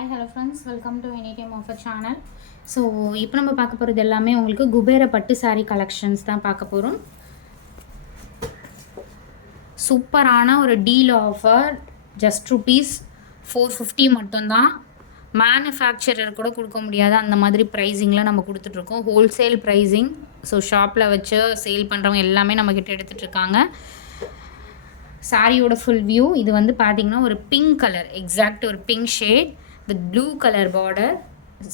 Hi hello friends, welcome to any time of a channel. So இப்போ நம்ம பார்க்க போகிறது எல்லாமே உங்களுக்கு குபேர பட்டு சாரீ கலெக்ஷன்ஸ் தான் பார்க்க போகிறோம். சூப்பரான ஒரு டீல் ஆஃபர், ஜஸ்ட் ₹450 மட்டும்தான். மேனுஃபேக்சரர் கூட கொடுக்க முடியாது அந்த மாதிரி ப்ரைஸிங்கில் நம்ம கொடுத்துட்ருக்கோம். Wholesale pricing. ஸோ ஷாப்பில் வச்சு சேல் பண்ணுறவங்க எல்லாமே நம்மக்கிட்ட எடுத்துகிட்ருக்காங்க. சாரியோட ஃபுல் வியூ இது வந்து பார்த்திங்கன்னா ஒரு பிங்க் கலர், எக்ஸாக்ட் ஒரு pink shade with blue colour border.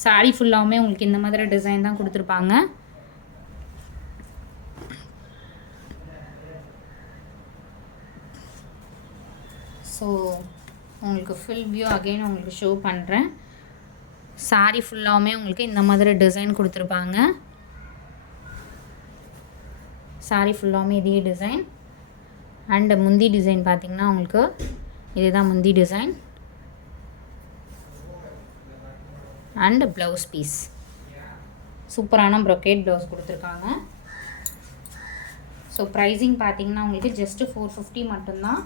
Sari ஃபுல்லாகவுமே உங்களுக்கு இந்த மாதிரி டிசைன் தான் கொடுத்துருப்பாங்க. ஸோ உங்களுக்கு ஃபுல் வியூ அகெயின் உங்களுக்கு ஷோ பண்ணுறேன். சாரி ஃபுல்லாகவுமே உங்களுக்கு இந்த மாதிரி டிசைன் கொடுத்துருப்பாங்க. சாரி ஃபுல்லாகவுமே இதே டிசைன். அண்ட் முந்தி டிசைன் பார்த்திங்கன்னா உங்களுக்கு இதுதான் முந்தி டிசைன். அண்ட் ப்ளவுஸ் பீஸ் சூப்பரான ப்ரொக்கேட் ப்ளவுஸ் கொடுத்துருக்காங்க. ஸோ ப்ரைஸிங் பார்த்திங்கன்னா உங்களுக்கு ஜஸ்ட்டு $450 மட்டும்தான்.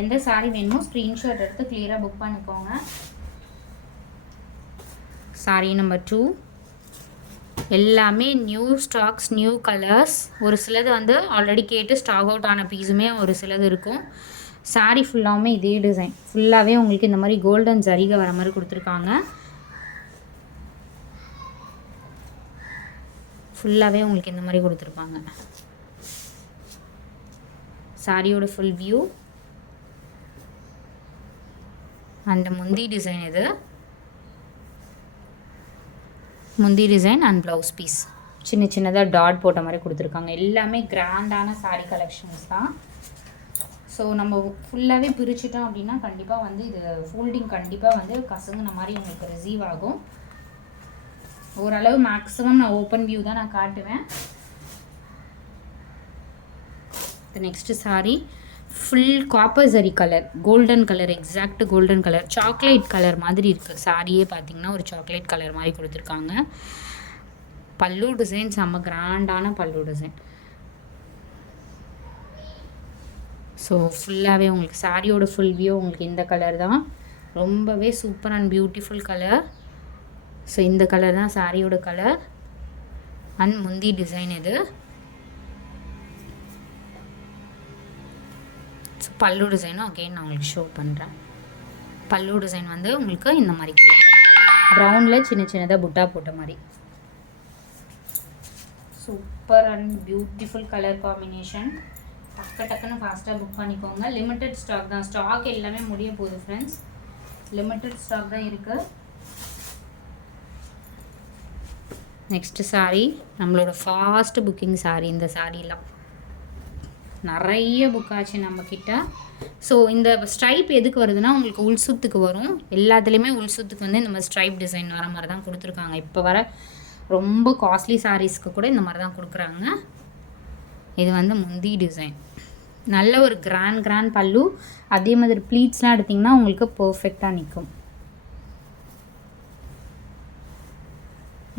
எந்த சாரீ வேணுமோ ஸ்க்ரீன்ஷாட் எடுத்து கிளியராக புக் பண்ணிக்கோங்க. சாரீ நம்பர் 2 எல்லாமே நியூ ஸ்டாக்ஸ், நியூ கலர்ஸ். ஒரு சிலது வந்து ஆல்ரெடி கேட்டு ஸ்டாக் அவுட் ஆன பீஸுமே ஒரு சிலது இருக்கும். சாரீ ஃபுல்லாகவுமே இதே டிசைன். ஃபுல்லாகவே உங்களுக்கு இந்த மாதிரி கோல்டன் ஜரிகை வர மாதிரி கொடுத்துருக்காங்க. ஃபுல்லாகவே உங்களுக்கு இந்த மாதிரி கொடுத்துருப்பாங்க. சாரியோட ஃபுல் வியூ அண்ட் முந்தி டிசைன். இது முந்தி டிசைன் அண்ட் ப்ளவுஸ் பீஸ் சின்ன சின்னதாக டாட் போட்ட மாதிரி கொடுத்துருக்காங்க. எல்லாமே கிராண்டான சாரீ கலெக்ஷன்ஸ் தான். ஸோ நம்ம ஃபுல்லாகவே பிரிச்சுட்டோம் அப்படின்னா கண்டிப்பாக வந்து இது ஃபோல்டிங் கண்டிப்பாக வந்து கசங்குன மாதிரி உங்களுக்கு ரிசீவ் ஆகும். ஓரளவு மேக்ஸிமம் நான் ஓப்பன் வியூ தான் நான் காட்டுவேன். Next sari full copper zari colour, golden colour, exact golden colour, chocolate colour மாதிரி இருக்குது. சாரியே பார்த்திங்கன்னா ஒரு சாக்லேட் கலர் மாதிரி கொடுத்துருக்காங்க. பல்லு டிசைன் செம்ம கிராண்டான பல்லு டிசைன். ஸோ ஃபுல்லாகவே உங்களுக்கு சாரியோட ஃபுல் வியூ உங்களுக்கு இந்த கலர் தான். ரொம்பவே super and beautiful colour. So இந்த கலர் தான் சாரியோட கலர். அண்ட் முந்தி டிசைன் இது. ஸோ பல்லு டிசைனும் அகெயின் நான் உங்களுக்கு ஷோ பண்ணுறேன். பல்லு டிசைன் வந்து உங்களுக்கு இந்த மாதிரி கலர், ப்ரௌனில் சின்ன சின்னதாக புட்டா போட்ட மாதிரி. Super and beautiful colour combination. டக்குன்னு ஃபாஸ்ட்டாக புக் பண்ணிக்கோங்க. லிமிட்டட் ஸ்டாக் தான். ஸ்டாக் எல்லாமே முடிய போகுது ஃப்ரெண்ட்ஸ். லிமிட்டட் ஸ்டாக் தான் இருக்குது. நெக்ஸ்ட்டு சாரீ நம்மளோட ஃபாஸ்ட் புக்கிங் சாரீ. இந்த சாரீலாம் நிறைய புக் ஆச்சு நம்மக்கிட்ட. ஸோ இந்த ஸ்ட்ரைப் எதுக்கு வருதுன்னா உங்களுக்கு உள்சுத்துக்கு வரும். எல்லாத்துலேயுமே உள்சுத்துக்கு வந்து இந்த மாதிரி ஸ்ட்ரைப் டிசைன் வர மாதிரி தான் கொடுத்துருக்காங்க. இப்போ வர ரொம்ப காஸ்ட்லி சாரீஸ்க்கு கூட இந்த மாதிரி தான் கொடுக்குறாங்க. இது வந்து முந்தி டிசைன். நல்ல ஒரு கிராண்ட் பல்லு. அதே மாதிரி ப்ளீட்ஸ்லாம் எடுத்திங்கன்னா உங்களுக்கு பர்ஃபெக்டாக நிற்கும்.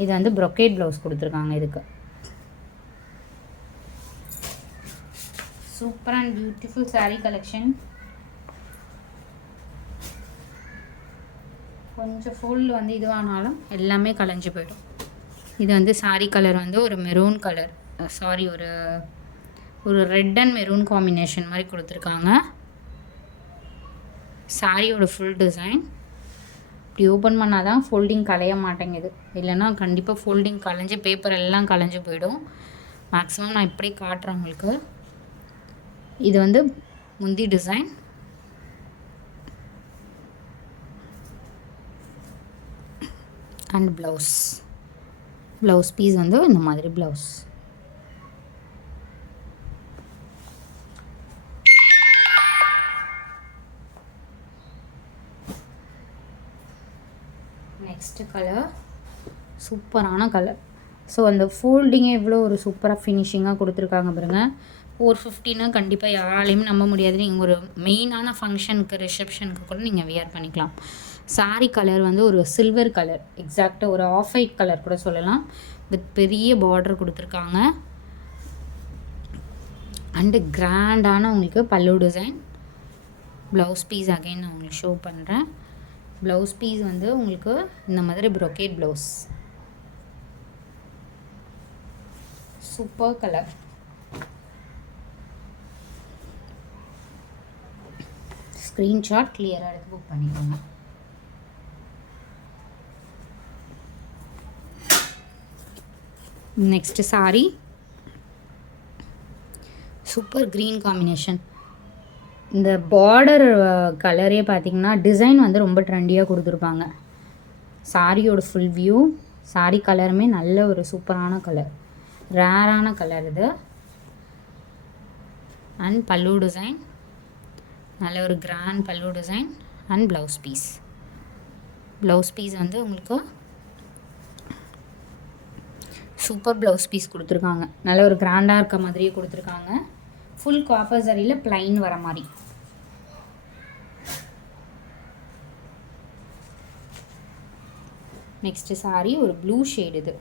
இது வந்து ப்ரொக்கேட் ப்ளவுஸ் கொடுத்துருக்காங்க. இதுக்கு super and beautiful sari collection. கொஞ்சம் ஃபுல் வந்து இதுவானாலும் எல்லாமே கலைஞ்சு போயிடும். இது வந்து சாரீ கலர் வந்து ஒரு மெரூன் கலர், சாரி ஒரு ரெட் அண்ட் மெரூன் காம்பினேஷன் மாதிரி கொடுத்துருக்காங்க. சாரியோட ஃபுல் டிசைன். இப்படி ஓப்பன் பண்ணால் தான் ஃபோல்டிங் கலைய மாட்டேங்குது. இல்லைன்னா கண்டிப்பாக ஃபோல்டிங் கலைஞ்சி பேப்பர் எல்லாம் கலைஞ்சு போயிடும். மேக்ஸிமம் நான் இப்படி காட்டுறேன் உங்களுக்கு. இது வந்து முந்தி டிசைன். அண்ட் ப்ளவுஸ் பீஸ் வந்து இந்த மாதிரி ப்ளவுஸ். நெக்ஸ்ட்டு கலர் சூப்பரான கலர். ஸோ அந்த ஃபோல்டிங்கே எவ்வளோ ஒரு சூப்பராக ஃபினிஷிங்காக கொடுத்துருக்காங்க பாருங்கள். 450னா கண்டிப்பாக யாராலையுமே நம்ப முடியாது. நீங்கள் ஒரு மெயினான ஃபங்க்ஷனுக்கு, ரிசப்ஷனுக்கு கூட நீங்கள் வியர் பண்ணிக்கலாம். சாரீ கலர் வந்து ஒரு சில்வர் கலர், எக்ஸாக்டாக ஒரு ஆஃப் ஒயிட் கலர் கூட சொல்லலாம். வித் பெரிய பார்டர் கொடுத்துருக்காங்க. அண்டு கிராண்டான உங்களுக்கு பல்லு டிசைன். ப்ளவுஸ் பீஸ் அகைன் நான் உங்களுக்கு ஷோ பண்ணுறேன். ப்ளவுஸ் பீஸ் வந்து உங்களுக்கு இந்த மாதிரி brocade blouse. Super colour. Screenshot கிளியராக எடுத்து புக் பண்ணிக்கோங்க. Next sorry super green combination. இந்த பார்டர் கலரே பார்த்திங்கன்னா டிசைன் வந்து ரொம்ப ட்ரெண்டியாக கொடுத்துருப்பாங்க. சாரியோட ஃபுல் வியூ, சாரி கலருமே நல்ல ஒரு சூப்பரான கலர், ரேரான கலர் இது. அண்ட் பல்லு டிசைன் நல்ல ஒரு grand pallu design. And blouse piece. Blouse piece வந்து உங்களுக்கு சூப்பர் ப்ளவுஸ் பீஸ் கொடுத்துருக்காங்க. நல்ல ஒரு கிராண்டாக இருக்க மாதிரியே கொடுத்துருக்காங்க. ஃபுல் காப்பர் சரியில் ப்ளைன் வர மாதிரி. நெக்ஸ்ட்டு சாரி ஒரு ப்ளூ ஷேட். இது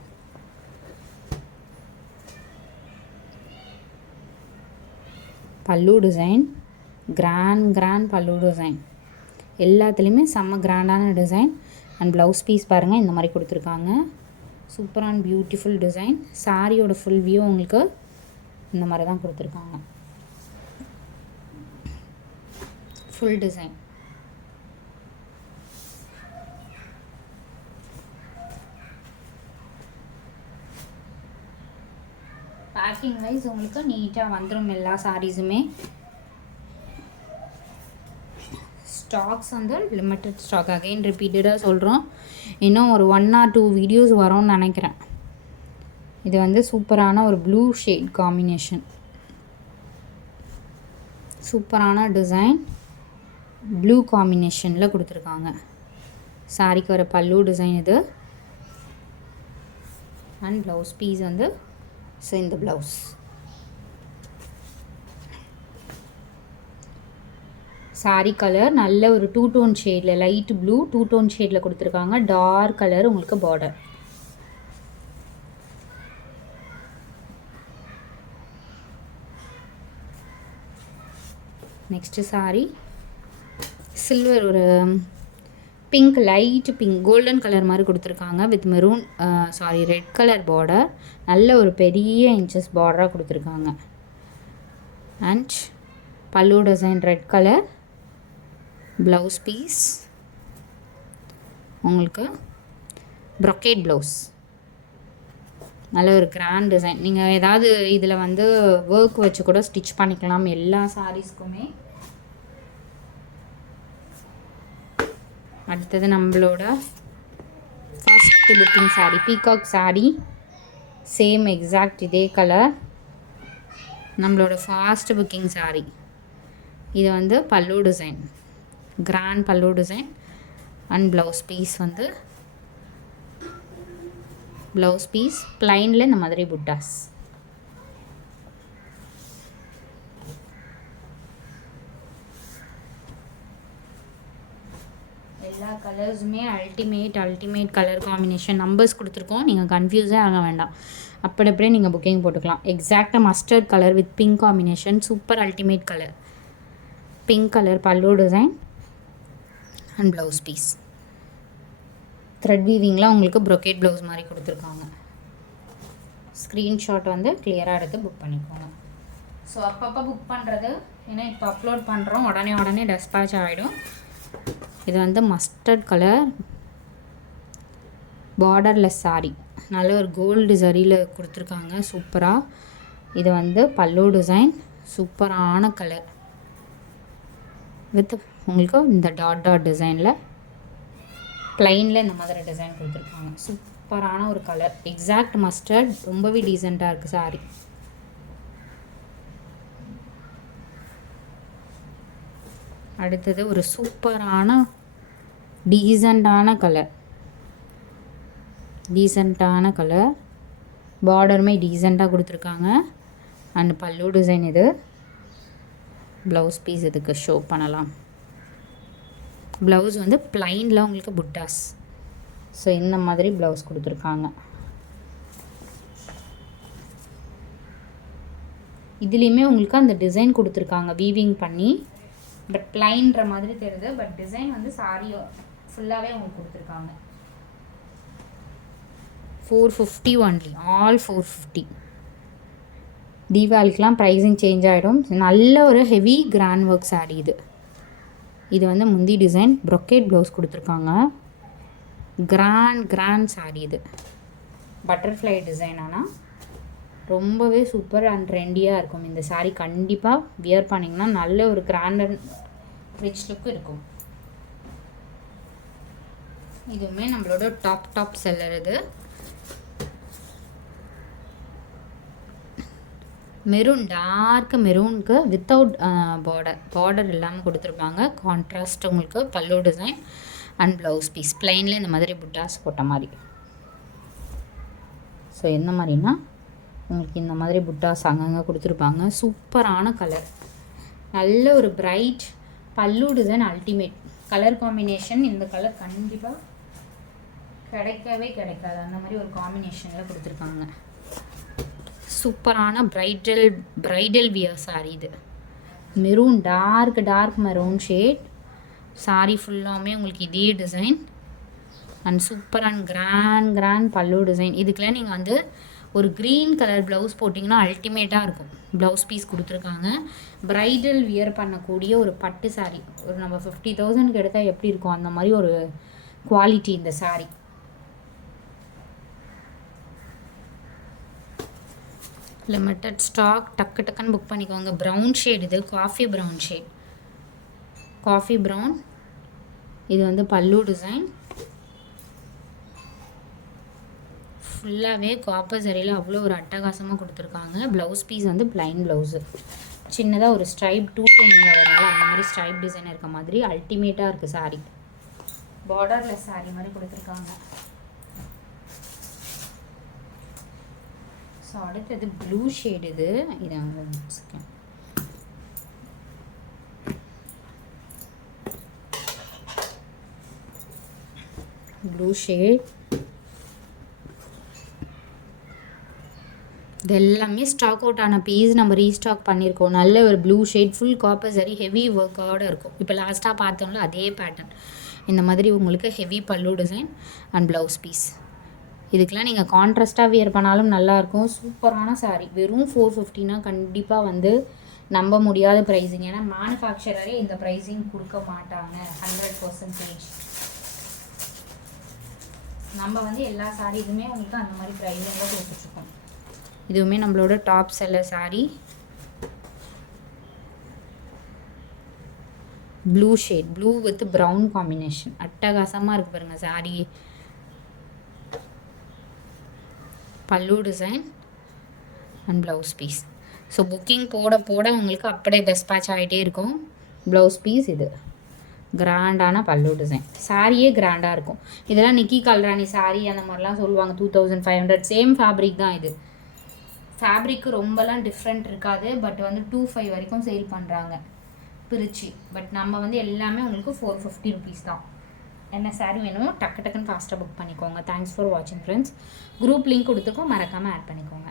பல்லு டிசைன் கிராண்ட் பல்லு டிசைன். எல்லாத்துலேயுமே செம்ம கிராண்டான டிசைன். அண்ட் ப்ளவுஸ் பீஸ் பாருங்கள் இந்த மாதிரி கொடுத்துருக்காங்க. Super and beautiful design. சாரியோட ஃபுல் வியூ உங்களுக்கு இந்த மாதிரி தான் கொடுத்துருக்காங்க. Full design. பேக்கிங் வைஸ் உங்களுக்கு நீட்டாக வந்துடும் எல்லா சாரீஸுமே. ஸ்டாக்ஸ் வந்து லிமிட்டட் ஸ்டாக். அகைன் ரிப்பீட்டடாக சொல்கிறோம், இன்னும் ஒரு 1 or 2 வீடியோஸ் வரும்னு நினைக்கிறேன். இது வந்து சூப்பரான ஒரு ப்ளூ ஷேட் காம்பினேஷன். சூப்பரான டிசைன் ப்ளூ காம்பினேஷனில் கொடுத்துருக்காங்க. சாரிக்கு வர பல்லு டிசைன் இது. அண்ட் ப்ளவுஸ் பீஸ் வந்து இந்த ப்ளவுஸ். சாரி கலர் நல்ல ஒரு 2 டோன் ஷேடில், லைட் ப்ளூ 2 டோன் ஷேடில் கொடுத்துருக்காங்க. டார்க் கலர் உங்களுக்கு பார்டர். நெக்ஸ்ட்டு சாரி சில்வர் ஒரு pink, light pink golden colour மாதிரி கொடுத்துருக்காங்க. With maroon red colour border. நல்ல ஒரு பெரிய இன்ச்சஸ் பார்டராக கொடுத்துருக்காங்க. And pallu design red colour. Blouse piece உங்களுக்கு ப்ரொக்கேட் ப்ளவுஸ். நல்ல ஒரு கிராண்ட் டிசைன். நீங்கள் ஏதாவது இதில் வந்து ஒர்க் வச்சு கூட ஸ்டிச் பண்ணிக்கலாம் எல்லா சாரீஸ்க்குமே. அடுத்தது நம்மளோட first booking sari peacock sari. Same exact இதே கலர். நம்மளோட ஃபாஸ்ட் புக்கிங் சாரீ. இது வந்து பல்லு design, grand pallu design. And blouse piece வந்து ப்ளவுஸ் பீஸ் ப்ளைனில் இந்த மாதிரி புட்டாஸ். எல்லா கலர்ஸுமே அல்டிமேட் கலர் காம்பினேஷன். நம்பர்ஸ் கொடுத்துருக்கோம், நீங்கள் கன்ஃபியூஸே ஆக வேண்டாம். அப்படியே நீங்கள் புக்கிங் போட்டுக்கலாம். எக்ஸாக்டாக mustard colour with pink combination. Super ultimate colour. Pink colour pallu design and blouse piece. Thread வீவிங்கில் உங்களுக்கு ப்ரொக்கேட் ப்ளவுஸ் மாதிரி கொடுத்துருக்காங்க. ஸ்க்ரீன்ஷாட் வந்து கிளியராக எடுத்து புக் பண்ணிக்கோங்க. ஸோ அப்பப்போ புக் பண்ணுறது, ஏன்னா இப்போ அப்லோட் பண்ணுறோம், உடனே டெஸ்பேச் ஆகிடும். இது வந்து மஸ்டர்ட் கலர் பார்டர்லெஸ் சாரீ. நல்ல ஒரு கோல்டு சரியில் கொடுத்துருக்காங்க சூப்பராக. இது வந்து பல்லு டிசைன் சூப்பரான கலர் வித் உங்களுக்கு இந்த டாட் டிசைனில் ப்ளைனில் இந்த மாதிரி டிசைன் கொடுத்துருக்காங்க. சூப்பரான ஒரு கலர். Exact mustard. ரொம்பவே டீசெண்டாக இருக்குது சாரி. அடுத்தது ஒரு சூப்பரான டீசெண்டான கலர். பார்டருமே டீசெண்டாக கொடுத்துருக்காங்க. அண்ட் பல்லு டிசைன் இது. ப்ளவுஸ் பீஸ் இதுக்கு ஷோ பண்ணலாம். ப்ளவுஸ் வந்து ப்ளைனில் உங்களுக்கு புட்டாஸ். ஸோ இந்த மாதிரி ப்ளவுஸ் கொடுத்துருக்காங்க. இதுலேயுமே உங்களுக்கு அந்த டிசைன் கொடுத்துருக்காங்க வீவிங் பண்ணி. பட் ப்ளைன்ற மாதிரி தெரியுது. பட் டிசைன் வந்து ஃபுல்லாகவே உங்களுக்கு கொடுத்துருக்காங்க. 450 ஒன்லி, ஆல் 450. தீபாவளிக்கெலாம் ப்ரைஸிங் சேஞ்ச் ஆகிடும். நல்ல ஒரு ஹெவி கிராண்ட் ஒர்க் சாரீ இது. இது வந்து முந்தி டிசைன், ப்ரொக்கேட் ப்ளவுஸ் கொடுத்துருக்காங்க. கிராண்ட் சாரீ இது. Butterfly design. ஆனால் ரொம்பவே சூப்பர் அண்ட் ட்ரெண்டியாக இருக்கும் இந்த சாரீ. கண்டிப்பாக வியர் பண்ணிங்கன்னா நல்ல ஒரு கிராண்ட் அண்ட் ரிச் லுக் இருக்கும். இதுவுமே நம்மளோட டாப் செல்லர். இது மெரூன், டார்க் மெரூனுக்கு வித்தவுட் பார்டர் இல்லாமல் கொடுத்துருப்பாங்க. கான்ட்ராஸ்ட் உங்களுக்கு பல்லு டிசைன் அண்ட் ப்ளவுஸ் பீஸ். பிளைனில் இந்த மாதிரி புட்டாஸ் போட்ட மாதிரி. ஸோ எந்த மாதிரினா உங்களுக்கு இந்த மாதிரி புட்டாஸ் அங்கங்கே கொடுத்துருப்பாங்க. சூப்பரான கலர், நல்ல ஒரு பிரைட் பல்லு டிசைன், அல்டிமேட் கலர் காம்பினேஷன். இந்த கலர் கண்டிப்பாக கிடைக்கவே கிடைக்காது. அந்த மாதிரி ஒரு காம்பினேஷனில் கொடுத்துருக்காங்க. சூப்பரான பிரைடல் வியர் சாரீ இது. Maroon, dark maroon shade sari. ஃபுல்லாமே உங்களுக்கு இதே design and super and grand pallu design. இதுக்கெல்லாம் நீங்கள் வந்து ஒரு க்ரீன் கலர் ப்ளவுஸ் போட்டிங்கன்னா அல்டிமேட்டாக இருக்கும். ப்ளவுஸ் பீஸ் கொடுத்துருக்காங்க. ப்ரைடல் வியர் பண்ணக்கூடிய ஒரு பட்டு சாரீ. ஒரு நம்ம 50,000க்கு எடுத்தால் எப்படி இருக்கும் அந்த மாதிரி ஒரு குவாலிட்டி இந்த சாரீ. லிமிட்டட் ஸ்டாக், டக்குன்னு புக் பண்ணிக்கோங்க. ப்ரௌன் ஷேட் இது, coffee brown shade. Coffee brown. இது வந்து பல்லு டிசைன். ஃபுல்லாகவே காப்பர் சரியில் அவ்வளோ ஒரு அட்டகாசமாக கொடுத்துருக்காங்க. ப்ளவுஸ் பீஸ் வந்து பிளைன் ப்ளவுஸு. சின்னதாக ஒரு ஸ்ட்ரைப் 2 டைமில் வரனால அந்த மாதிரி ஸ்ட்ரைப் டிசைன் இருக்க மாதிரி அல்டிமேட்டாக இருக்குது சாரீ. பார்டர்லெஸ் சாரீ மாதிரி கொடுத்துருக்காங்க. ஸோ அடுத்தது ப்ளூ ஷேட். இது செகண்ட் ப்ளூ ஷேட். இது எல்லாமே ஸ்டாக் அவுட் ஆன பீஸ், நம்ம ரீஸ்டாக் பண்ணியிருக்கோம். நல்ல ஒரு ப்ளூ ஷேட், ஃபுல் காப்பர் சரி, ஹெவி ஒர்க்கோடு இருக்கும். இப்போ லாஸ்ட்டாக பார்த்தோம்ல அதே பேட்டர்ன். இந்த மாதிரி உங்களுக்கு ஹெவி பல்லு டிசைன் அண்ட் ப்ளவுஸ் பீஸ். இதுக்கெலாம் நீங்கள் கான்ட்ராஸ்ட்டாக வியர் பண்ணாலும் நல்லாயிருக்கும். சூப்பரான சாரீ. வெறும் 450னா கண்டிப்பாக வந்து நம்ப முடியாத ப்ரைஸிங். ஏன்னா மேனுஃபேக்சரரே இந்த ப்ரைஸிங் கொடுக்க மாட்டாங்க 100%. நம்ம வந்து எல்லா சாரீஸுமே உங்களுக்கு அந்த மாதிரி ப்ரைஸிங்கில் கொடுத்துட்ருக்கோம். இதுவுமே நம்மளோட top seller sari. Blue shade, blue with brown combination. அட்டகாசமாக இருக்குது பாருங்கள் sari. Pallu design and blouse piece. So booking போட உங்களுக்கு அப்படியே டெஸ்பேட்ச் ஆகிட்டே இருக்கும். ப்ளவுஸ் பீஸ் இது. கிராண்டான பல்லு டிசைன். சாரியே கிராண்டாக இருக்கும். இதெல்லாம் நிக்கி கல்ராணி சாரீ அந்த மாதிரிலாம் சொல்லுவாங்க. 2500. சேம் ஃபேப்ரிக் தான் இது. ஃபேப்ரிக்கு ரொம்பலாம் டிஃப்ரெண்ட் இருக்காது. பட் வந்து 2500 வரைக்கும் சேல் பண்ணுறாங்க பிரித்து. பட் நம்ம வந்து எல்லாமே உங்களுக்கு 450 ருபீஸ் தான். என்ன சாரீ வேணுமோ டக்குன்னு ஃபாஸ்ட்டாக புக் பண்ணிக்கோங்க. தேங்க்ஸ் ஃபார் வாட்சிங் ஃப்ரெண்ட்ஸ். குரூப் லிங்க் கொடுத்துருக்கோம், மறக்காமல் ஆட் பண்ணிக்கோங்க.